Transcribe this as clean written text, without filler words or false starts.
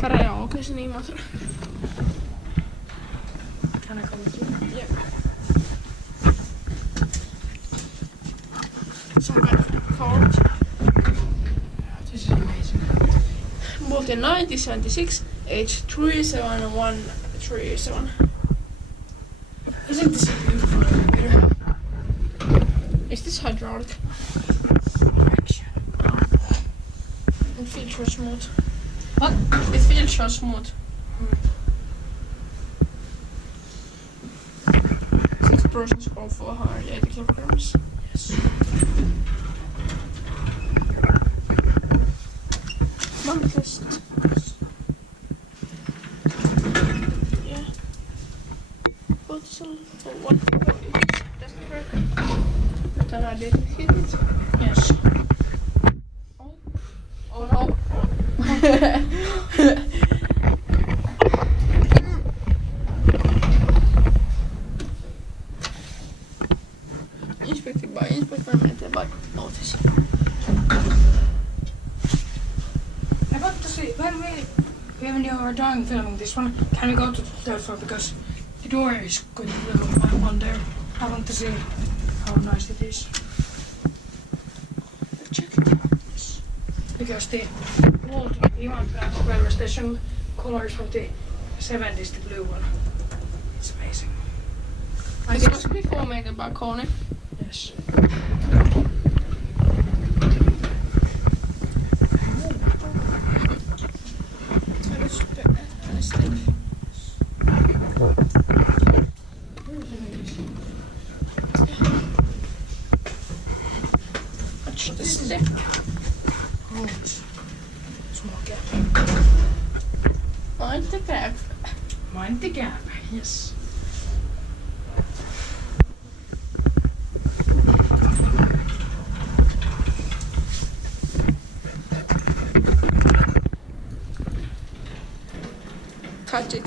Käräjäoikeus in Imatra. Can I come with you? Yeah. Some kind of card. This is amazing. Born in 1976, age 37137. Isn't this a beautiful elevator? Is this hydraulic? Action. It feels so smooth. What? It feels so smooth. 6 persons go 480 kilograms. Yes. One test. Yeah. Otis for 1. That's correct. Then I didn't hit it. Yes. Oh no. Inspected by Inspector, maintained by Otis. I want to see when you are done filming this one, can we go to the third floor because the door is going to be on there. I want to see how nice it is. Check it. Yes. Because the old Imatra railway station colors from the 70s, the blue one. It's amazing. I This guess. was before made by Kone. Yes. This is it. Oh, it's small gap. Mind the gap. Mind the gap. Yes. Touch it.